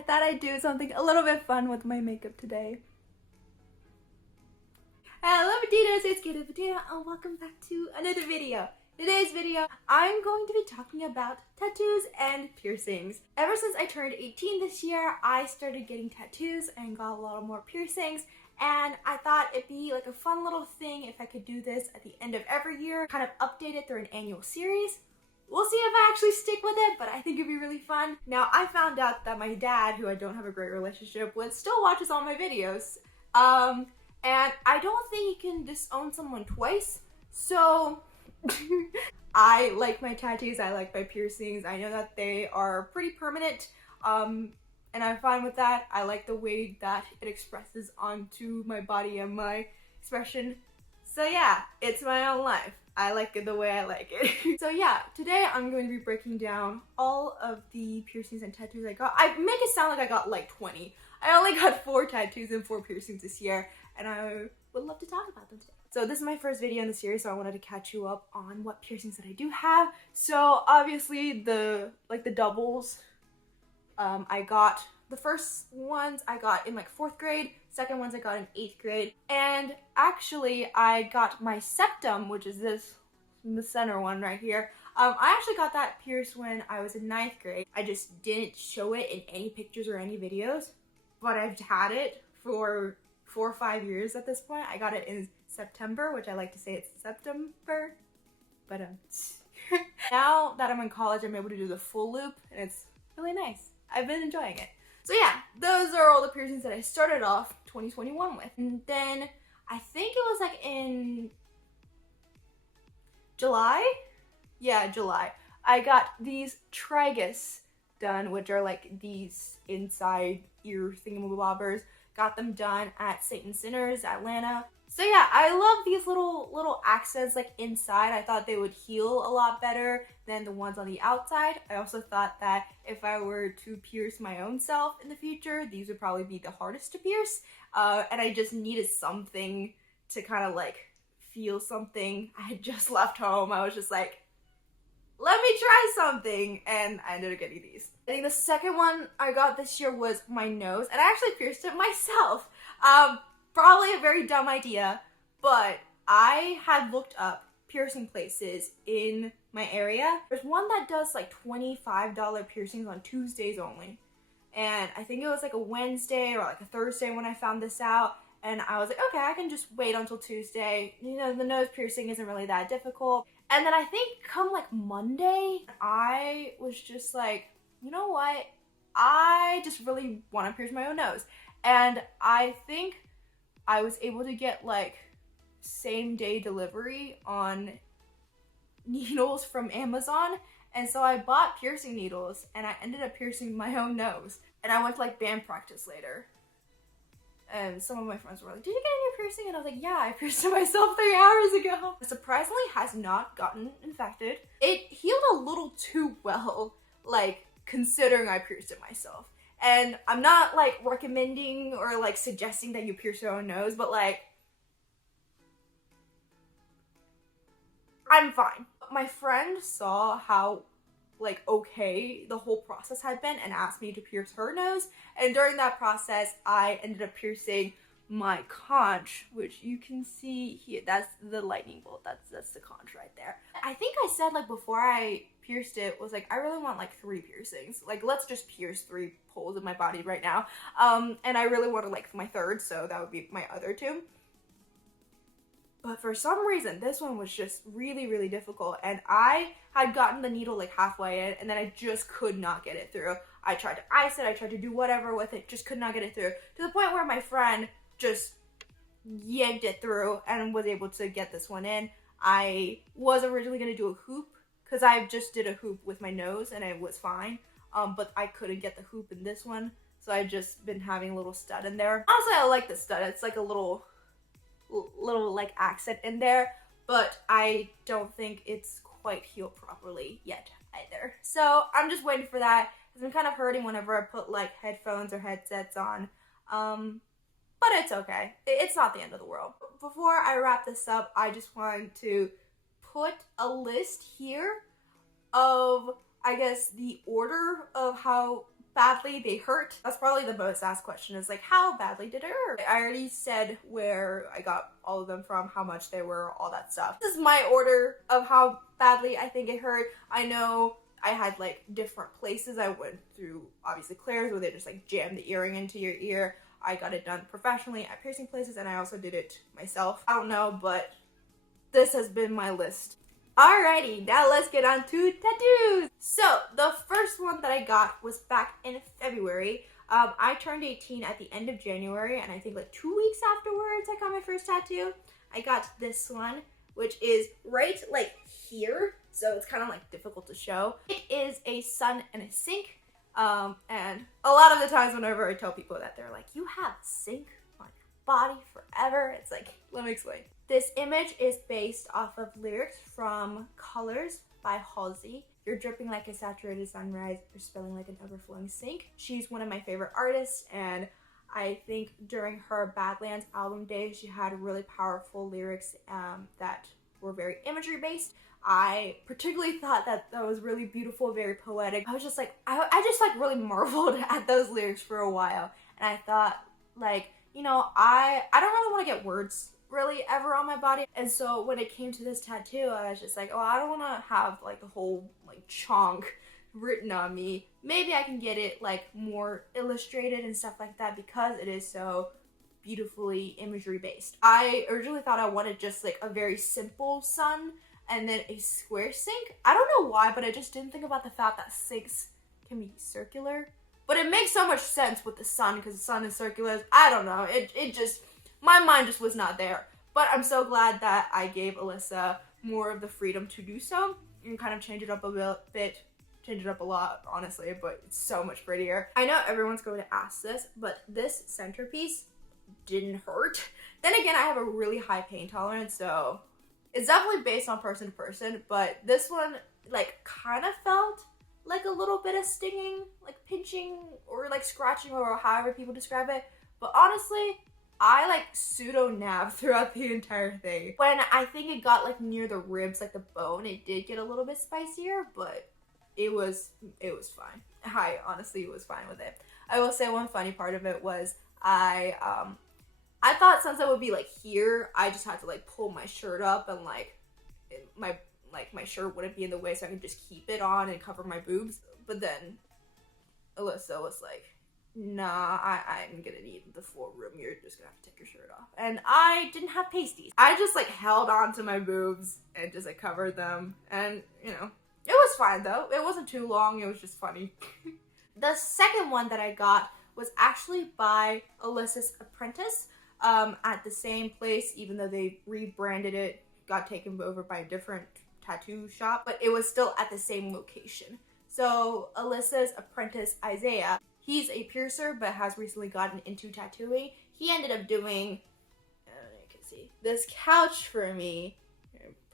I thought I'd do something a little bit fun with my makeup today. Hello Petitas, it's Cato and welcome back to another video. Today's video, I'm going to be talking about tattoos and piercings. Ever since I turned 18 this year, I started getting tattoos and got a lot more piercings, and I thought it'd be like a fun little thing if I could do this at the end of every year, kind of update it through an annual series. We'll see if I actually stick with it, but I think it'd be really fun. Now, I found out that my dad, who I don't have a great relationship with, still watches all my videos. And I don't think you can disown someone twice, so I like my tattoos, I like my piercings. I know that they are pretty permanent, and I'm fine with that. I like the way that it expresses onto my body and my expression. So yeah, it's my own life. I like it the way I like it. So yeah, today I'm going to be breaking down all of the piercings and tattoos I got. I make it sound like I got like 20. I only got 4 tattoos and 4 piercings this year, and I would love to talk about them today. So this is my first video in the series, so I wanted to catch you up on what piercings that I do have. So obviously the doubles, I got the first ones I got in like 4th grade, second ones I got in 8th grade, and actually I got my septum, which is this, the center one right here. I actually got that pierced when I was in 9th grade. I just didn't show it in any pictures or any videos, but I've had it for 4 or 5 years at this point. I got it in September, which I like to say it's September, but now that I'm in college, I'm able to do the full loop, and it's really nice. I've been enjoying it. So yeah, those are all the piercings that I started off 2021 with. And then I think it was like in July? Yeah, July. I got these tragus done, which are like these inside ear thingamabobbers. Got them done at Saint and Sinners, Atlanta. So yeah, I love these little accents like inside. I thought they would heal a lot better than the ones on the outside. I also thought that if I were to pierce my own self in the future, these would probably be the hardest to pierce. And I just needed something to kind of like feel something. I had just left home. I was just like, let me try something, and I ended up getting these. I think the second one I got this year was my nose, and I actually pierced it myself. Probably a very dumb idea, but I had looked up piercing places in my area. There's one that does like $25 piercings on Tuesdays only, and I think it was like a Wednesday or like a Thursday when I found this out, and I was like, okay, I can just wait until Tuesday. You know, the nose piercing isn't really that difficult. And then I think come like Monday, I was just like, you know what? I just really want to pierce my own nose. And I think I was able to get like same day delivery on needles from Amazon. And so I bought piercing needles and I ended up piercing my own nose. And I went to like band practice later. And some of my friends were like, did you get a new piercing? And I was like, yeah, I pierced it myself 3 hours ago. It surprisingly has not gotten infected. It healed a little too well, like, considering I pierced it myself. And I'm not, like, recommending or, like, suggesting that you pierce your own nose, but, like, I'm fine. My friend saw how, like, okay the whole process had been and asked me to pierce her nose, and during that process I ended up piercing my conch, which you can see here. That's the lightning bolt. That's the conch right there. I think I said like before I pierced it was like I really want like 3 piercings. Like let's just pierce 3 holes in my body right now. And I really wanted like my 3rd, so that would be my other 2. But for some reason, this one was just really, really difficult. And I had gotten the needle like halfway in, and then I just could not get it through. I tried to ice it, I tried to do whatever with it, just could not get it through. To the point where my friend just yanked it through and was able to get this one in. I was originally going to do a hoop, because I just did a hoop with my nose and it was fine. But I couldn't get the hoop in this one, so I just been having a little stud in there. Honestly, I like the stud. It's like a little like accent in there, but I don't think it's quite healed properly yet either. So I'm just waiting for that. It's been kind of hurting whenever I put like headphones or headsets on, but it's okay. It's not the end of the world. Before I wrap this up, I just wanted to put a list here of, I guess, the order of how badly they hurt. That's probably the most asked question, is like, how badly did it hurt? I already said where I got all of them from, how much they were, all that stuff. This is my order of how badly I think it hurt. I know I had like different places. I went through obviously Claire's where they just like jam the earring into your ear. I got it done professionally at piercing places, and I also did it myself. I don't know, but this has been my list. Alrighty, now let's get on to tattoos. So the first one that I got was back in February. I turned 18 at the end of January, and I think like 2 weeks afterwards I got my first tattoo. I got this one, which is right like here, so it's kind of like difficult to show. It is a sun and a sink, and a lot of the times whenever I tell people that, they're like, you have a sink on your body forever. It's like, let me explain. This image is based off of lyrics from Colors by Halsey. You're dripping like a saturated sunrise, you're spilling like an overflowing sink. She's one of my favorite artists, and I think during her Badlands album days, she had really powerful lyrics that were very imagery based. I particularly thought that was really beautiful, very poetic. I was just like, I just like really marveled at those lyrics for a while. And I thought, like, you know, I don't really want to get words really ever on my body. And so when it came to this tattoo, I was just like, oh, I don't want to have like the whole like chonk written on me. Maybe I can get it like more illustrated and stuff like that, because it is so beautifully imagery based. I originally thought I wanted just like a very simple sun and then a square sink. I don't know why, but I just didn't think about the fact that sinks can be circular. But it makes so much sense with the sun, because the sun is circular. I don't know, it just, my mind just was not there. But I'm so glad that I gave Alyssa more of the freedom to do so and kind of change it up a bit. Change it up a lot, honestly, but it's so much prettier. I know everyone's going to ask this, but this centerpiece didn't hurt. Then again, I have a really high pain tolerance, so it's definitely based on person to person, but this one like kind of felt like a little bit of stinging, like pinching or like scratching, or however people describe it. But honestly, I like pseudo-nav throughout the entire thing. When I think it got like near the ribs, like the bone, it did get a little bit spicier, but it was fine. I honestly was fine with it. I will say one funny part of it was I thought since I would be like here, I just had to like pull my shirt up and like my shirt wouldn't be in the way, so I could just keep it on and cover my boobs. But then Alyssa was like, nah, I'm gonna need the full room. You're just gonna have to take your shirt off. And I didn't have pasties. I just like held on to my boobs and just like covered them. And you know, it was fine though. It wasn't too long. It was just funny. The second one that I got was actually by Alyssa's Apprentice at the same place, even though they rebranded it, got taken over by a different tattoo shop, but it was still at the same location. So Alyssa's Apprentice, Isaiah, he's a piercer but has recently gotten into tattooing. He ended up doing, you can see, this couch for me.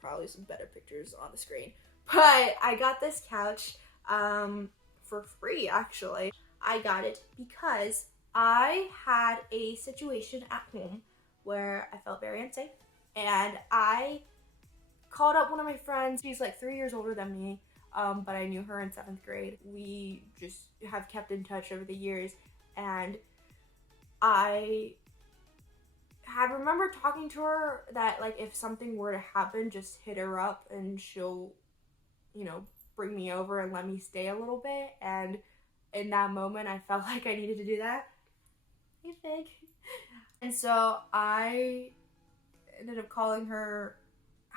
Probably some better pictures on the screen. But I got this couch for free, actually. I got it because I had a situation at home where I felt very unsafe, and I called up one of my friends. She's like 3 years older than me, but I knew her in 7th grade. We just have kept in touch over the years, and I had remembered talking to her that like if something were to happen, just hit her up and she'll, you know, bring me over and let me stay a little bit. And in that moment, I felt like I needed to do that. Hey, Fig. And so I ended up calling her.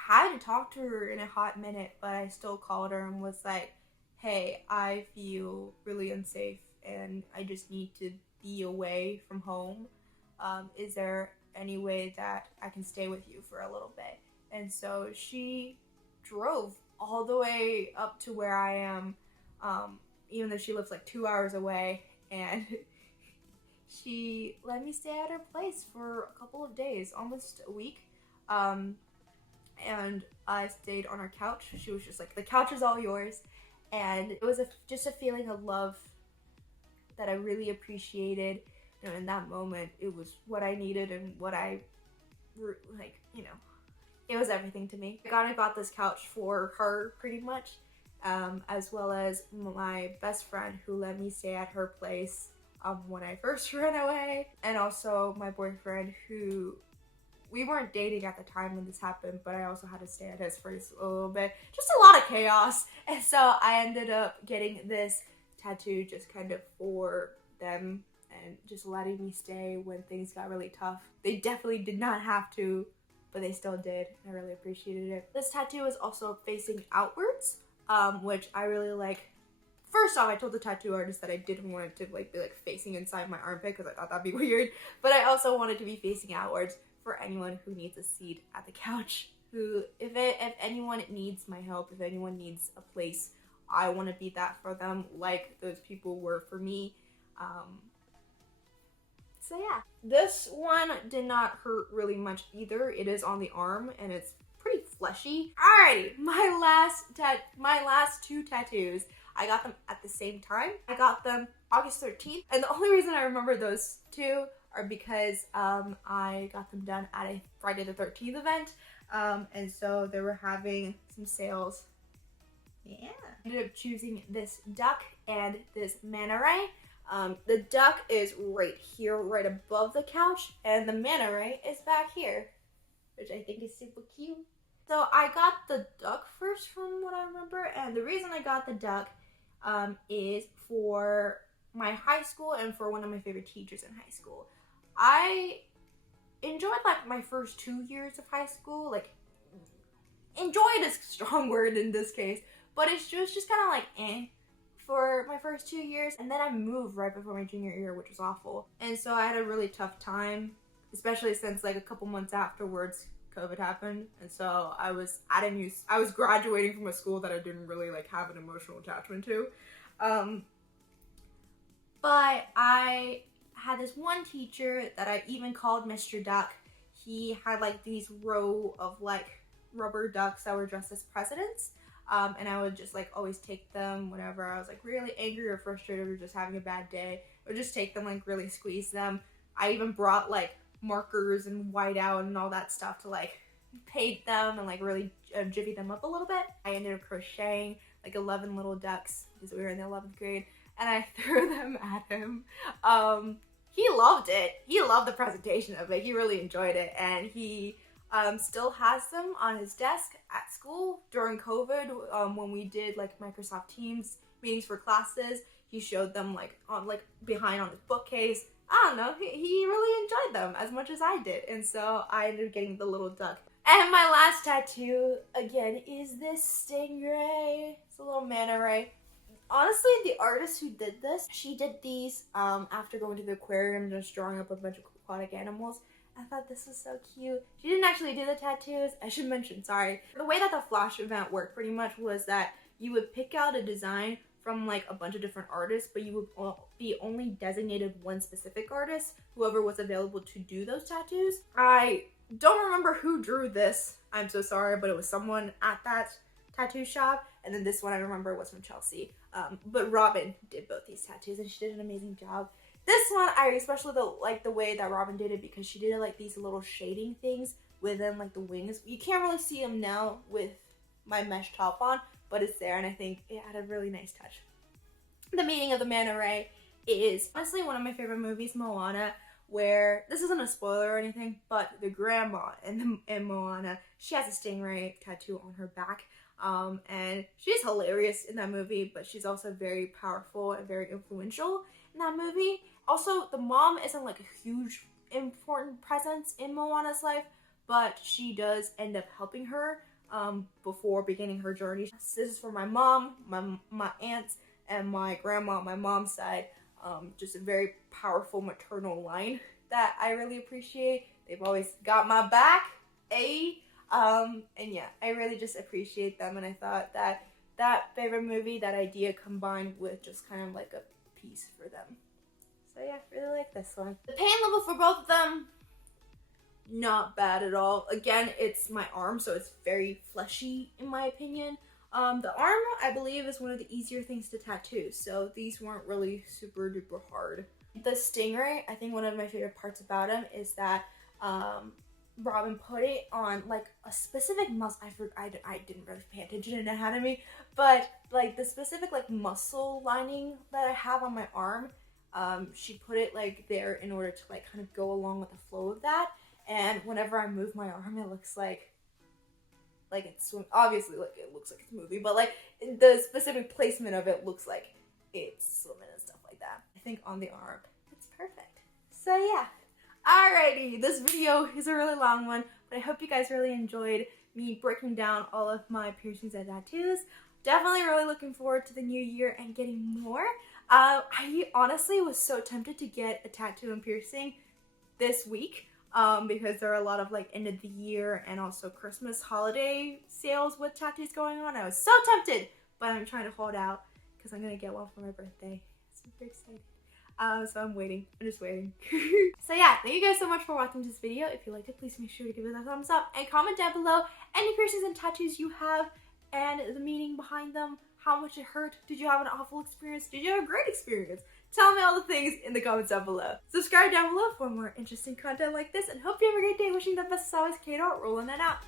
I hadn't talked to her in a hot minute, but I still called her and was like, hey, I feel really unsafe and I just need to be away from home. Is there any way that I can stay with you for a little bit? And so she drove all the way up to where I am, even though she lives like 2 hours away, and she let me stay at her place for a couple of days, almost a week. And I stayed on her couch. She was just like, the couch is all yours. And it was just a feeling of love that I really appreciated. You know, in that moment, it was what I needed and what I, like, you know, it was everything to me. I got this couch for her, pretty much. as well as my best friend who let me stay at her place when I first ran away, and also my boyfriend who, we weren't dating at the time when this happened, but I also had to stay at his for just a little bit. Just a lot of chaos. And so I ended up getting this tattoo just kind of for them and just letting me stay when things got really tough. They definitely did not have to, but they still did. I really appreciated it. This tattoo is also facing outwards, which I really like. First off, I told the tattoo artist that I didn't want it to be facing inside my armpit because I thought that'd be weird, but I also wanted to be facing outwards for anyone who needs a seat at the couch. Who, if anyone needs my help, if anyone needs a place, I want to be that for them, like those people were for me. So yeah, this one did not hurt really much either. It is on the arm and it's pretty fleshy. Alrighty, my last two tattoos, I got them at the same time. I got them August 13th, and the only reason I remember those two are because I got them done at a Friday the 13th event, and so they were having some sales. Yeah. I ended up choosing this duck and this manta ray. The duck is right here, right above the couch, and the manta ray is back here, which I think is super cute. So I got the duck first from what I remember, and the reason I got the duck is for my high school and for one of my favorite teachers in high school. I enjoyed my first 2 years of high school. Enjoyed is a strong word in this case, but it was just kind of for my first 2 years, and then I moved right before my junior year, which was awful. And so I had a really tough time, especially since a couple months afterwards COVID happened, and so I was graduating from a school that I didn't really have an emotional attachment to. But I had this one teacher that I even called Mr. Duck. He had these row of rubber ducks that were dressed as presidents. And I would just always take them whenever I was really angry or frustrated or just having a bad day. I would just take them, really squeeze them. I even brought markers and whiteout and all that stuff to paint them and really jivvy them up a little bit. I ended up crocheting 11 little ducks because we were in the 11th grade, and I threw them at him. He loved it. He loved the presentation of it. He really enjoyed it, and he still has them on his desk at school during COVID. When we did Microsoft Teams meetings for classes, he showed them on behind on his bookcase. I don't know, he really enjoyed them as much as I did, and so I ended up getting the little duck. And my last tattoo, again, is this stingray. It's a little manta ray. Honestly, the artist who did this, she did these after going to the aquarium and just drawing up a bunch of aquatic animals. I thought this was so cute. She didn't actually do the tattoos. I should mention, sorry. The way that the flash event worked pretty much was that you would pick out a design from a bunch of different artists, but you would be only designated one specific artist, whoever was available to do those tattoos. I don't remember who drew this. I'm so sorry, but it was someone at that tattoo shop. And then this one I remember was from Chelsea. But Robin did both these tattoos and she did an amazing job. This one, I especially like the way that Robin did it because she did these little shading things within the wings. You can't really see them now with my mesh top on, but it's there, and I think it had a really nice touch. The meaning of the manta ray is honestly one of my favorite movies, Moana, where, this isn't a spoiler or anything, but the grandma in Moana, she has a stingray tattoo on her back. And she's hilarious in that movie, but she's also very powerful and very influential in that movie. Also, the mom isn't a huge important presence in Moana's life, but she does end up helping her before beginning her journey. This is for my mom, my aunts, and my grandma on my mom's side. Just a very powerful maternal line that I really appreciate. They've always got my back, and yeah, I really just appreciate them, and I thought that that favorite movie, that idea combined with just kind of a piece for them. So yeah, really like this one. The pain level for both of them, not bad at all. Again, it's my arm, so it's very fleshy in my opinion. The arm, I believe, is one of the easier things to tattoo, so these weren't really super duper hard. The stingray, I think one of my favorite parts about him is that Robin put it on like a specific muscle. I didn't really pay attention in anatomy, but like the specific like muscle lining that I have on my arm, she put it like there in order to like kind of go along with the flow of that. And whenever I move my arm, it looks like it's swim. Obviously, like it looks like it's moving, but like the specific placement of it looks like it's swimming and stuff like that. I think on the arm, it's perfect. So yeah. Alrighty, this video is a really long one, but I hope you guys really enjoyed me breaking down all of my piercings and tattoos. Definitely really looking forward to the new year and getting more. I honestly was so tempted to get a tattoo and piercing this week because there are a lot of like end of the year and also Christmas holiday sales with tattoos going on. I was so tempted, but I'm trying to hold out because I'm going to get one for my birthday. Super excited. So I'm waiting. I'm just waiting. So yeah, thank you guys so much for watching this video. If you liked it, please make sure to give it a thumbs up and comment down below any piercings and tattoos you have and the meaning behind them, how much it hurt, did you have an awful experience, did you have a great experience? Tell me all the things in the comments down below. Subscribe down below for more interesting content like this, and hope you have a great day. Wishing the best as always, Cato, rolling it out.